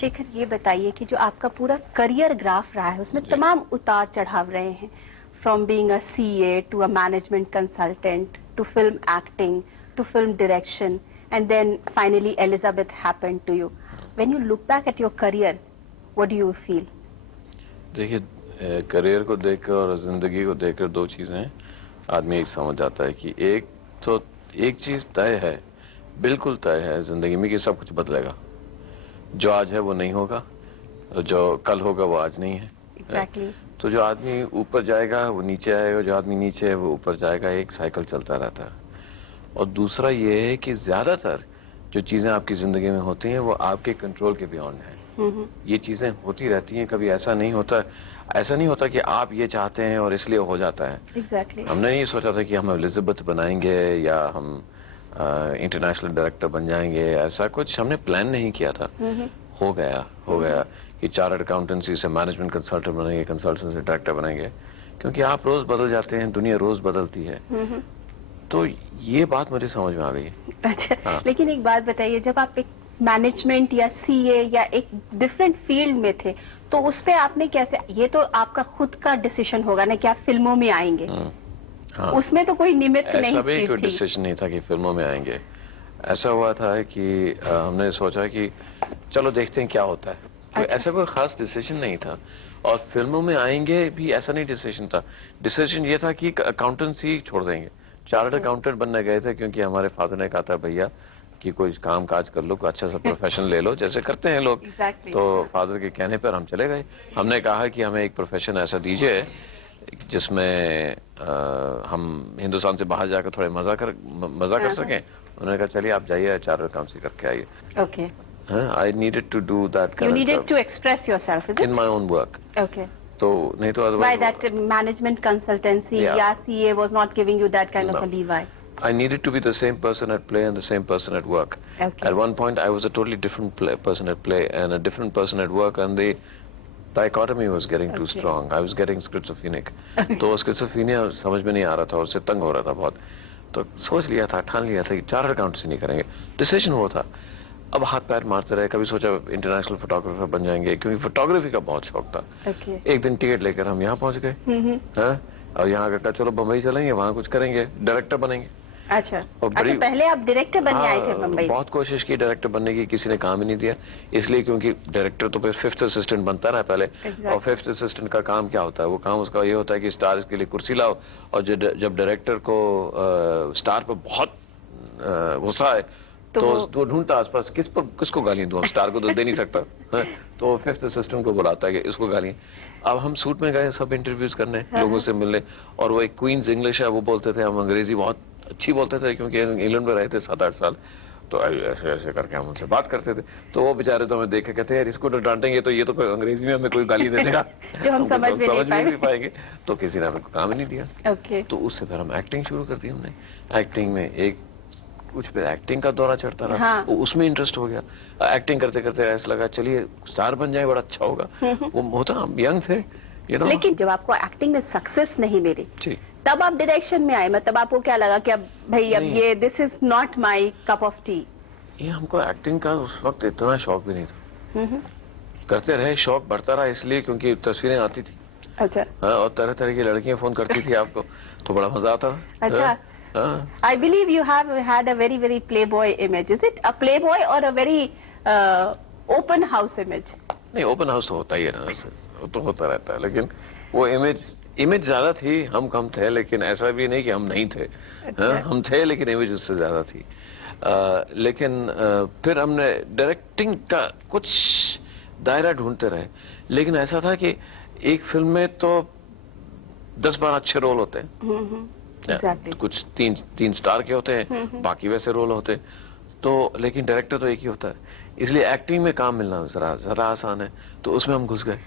शेखर, ये बताइए कि जो आपका पूरा करियर ग्राफ रहा है उसमें तमाम उतार चढ़ाव रहे हैं, from being a CA to a management consultant to film acting to film direction and then finally Elizabeth happened to you. When you look back at your career, what do you feel? देखिए, career को देखकर और जिंदगी को देखकर दो चीजें हैं. आदमी एक समझ जाता है कि एक चीज तय है, बिल्कुल तय है जिंदगी में कि सब कुछ बदलेगा. जो आज है वो नहीं होगा, जो कल होगा वो आज नहीं है. Exactly. तो जो आदमी ऊपर जाएगा वो नीचे आएगा, जो आदमी नीचे है वो ऊपर जाएगा. एक साइकिल चलता रहता है. और दूसरा ये है कि ज्यादातर जो चीजें आपकी जिंदगी में होती हैं वो आपके कंट्रोल के बियॉन्ड है. ये चीजें होती रहती हैं. कभी ऐसा नहीं होता कि आप ये चाहते हैं और इसलिए हो जाता है. Exactly. हमने नहीं सोचा था कि हम एलिजाबेथ बनाएंगे या हम इंटरनेशनल डायरेक्टर बन जाएंगे. ऐसा कुछ हमने प्लान नहीं किया था. हो गया कि चार्टर्ड अकाउंटेंसी से मैनेजमेंट कंसल्टेंट बनेंगे, कंसल्टेंट से डायरेक्टर बनेंगे. क्योंकि आप रोज बदल जाते हैं, दुनिया रोज बदलती है. तो ये बात मुझे समझ में आ गई. अच्छा. हाँ. लेकिन एक बात बताइए, जब आप एक मैनेजमेंट या सीए या एक डिफरेंट फील्ड में थे तो उस पे आपने कैसे, ये तो आपका खुद का डिसीजन होगा ना कि आप फिल्मों में आएंगे. हाँ. उसमें तो कोई निमित्त नहीं ऐसा भी चीज कोई थी. डिसीजन नहीं था कि फिल्मों में आएंगे. ऐसा हुआ था कि हमने सोचा कि चलो देखते हैं क्या होता है. तो अच्छा. ऐसा कोई खास डिसीजन नहीं था. और फिल्मों में आएंगे भी ऐसा नहीं डिसीजन था. डिसीजन ये था कि अकाउंटेंसी छोड़ देंगे. चार्टर्ड अकाउंटेंट बनने गए थे क्योंकि हमारे फादर ने कहा था भैया कि कोई काम काज कर लो, कोई अच्छा सा प्रोफेशन ले लो जैसे करते हैं लोग. Exactly. तो फादर के कहने पर हम चले गए. हमने कहा कि हमें एक प्रोफेशन ऐसा दीजिए जिसमें हम हिंदुस्तान से बाहर जाकर थोड़े मजा कर सकें. उन्होंने कहा चलिए आप जाइए चार्टर्ड अकाउंटेंसी करके आइए. Okay. I needed to do that You kind of needed job to express yourself, is it? in my own work. Okay. तो नहीं तो Why otherwise that management consultancy Yeah. या CA was not giving you that kind of No. a leeway? I needed to be the same person at play and the same person at work. Okay. At one point I was a totally different person at play and a different person at work, and the dichotomy was getting too Okay. strong. I was getting schizophrenic. तो schizophrenia समझ में नहीं आ रहा था और उससे तंग हो रहा था बहुत. तो सोच लिया था, ठान लिया था कि चार्टर्ड अकाउंटेंसी नहीं करेंगे. डिसीजन हुआ था. अब हाथ पैर मारते रहे. कभी सोचा इंटरनेशनल फोटोग्राफर बन जाएंगे क्योंकि फोटोग्राफी का बहुत शौक था. Okay. एक दिन टिकट लेकर हम यहाँ पहुंच गए. हाँ? और यहाँ का चलो बम्बई चलेंगे, वहाँ कुछ करेंगे, डायरेक्टर बनेंगे. अच्छा. और अच्छा, बड़ी- पहले आप डायरेक्टर बन के आए थे मुंबई. बहुत कोशिश की डायरेक्टर बनने की, किसी ने काम ही नहीं दिया. इसलिए क्योंकि डायरेक्टर तो फिर फिफ्थ असिस्टेंट बनता ना पहले. Exactly. और फिफ्थ असिस्टेंट का काम क्या होता है? वो काम उसका ये होता है कि स्टार के लिए कुर्सी लाओ, और जब डायरेक्टर को स्टार पर बहुत गुस्सा है तो वो ढूंढता आसपास किसको गालियां दूं. स्टार को तो दे नहीं सकता. तो फिफ्थ असिस्टेंट को बुलाता है कि इसको गालियां. अब हम सूट में गए सब इंटरव्यूज करने, लोगों से मिलने. और वो एक क्वींस इंग्लिश है, वो बोलते थे. हम अंग्रेजी बहुत अच्छी बोलते थे क्योंकि इंग्लैंड में रहे थे 7-8 साल. तो ऐसे ऐसे करके हम उनसे बात करते थे. तो वो बेचारे तो हमें देख के कहते हैं यार इसको तो डांटेंगे तो ये तो अंग्रेजी में हमें कोई गाली दे देगा जो हम समझ भी नहीं पाएंगे. तो किसी ने हमें काम ही नहीं दिया. Okay. तो उससे फिर हम एक्टिंग शुरू कर दी हमने. एक्टिंग में एक कुछ पे एक्टिंग का दौरा चढ़ता रहा. हाँ. उसमें इंटरेस्ट हो गया. एक्टिंग करते करते ऐसा लगा चलिए स्टार बन जाए, बड़ा अच्छा होगा. वो होता हम यंग थे, you know. लेकिन जब आपको एक्टिंग में सक्सेस नहीं मिली जी. तब आप डायरेक्शन में आए. मतलब आपको क्या लगा कि अब भाई अब ये this is not my cup of T? ये हमको एक्टिंग का उस वक्त इतना शौक भी नहीं था. करते रहे, शौक बढ़ता रहा इसलिए क्योंकि तस्वीरें आती थी. अच्छा. हाँ, और तरह तरह की लड़कियां फोन करती थी आपको, तो बड़ा मजा आता था. अच्छा. हाँ. I believe you have had a very playboy image. Is it a playboy or a very open house image? नहीं, ओपन हाउस तो होता ही है ना, वैसे वो तो होता रहता है. लेकिन वो इमेज ज्यादा थी, हम कम थे. लेकिन ऐसा भी नहीं कि हम नहीं थे. हाँ, हम थे लेकिन इमेज उससे ज्यादा थी. लेकिन फिर हमने डायरेक्टिंग का कुछ दायरा ढूंढते रहे. लेकिन ऐसा था कि एक फिल्म में तो 10-12 अच्छे रोल होते हैं. Exactly. कुछ तीन स्टार के होते हैं, बाकी वैसे रोल होते हैं. तो लेकिन डायरेक्टर तो एक ही होता है. इसलिए एक्टिंग में काम मिलना जरा ज्यादा आसान है. तो उसमें हम घुस गए.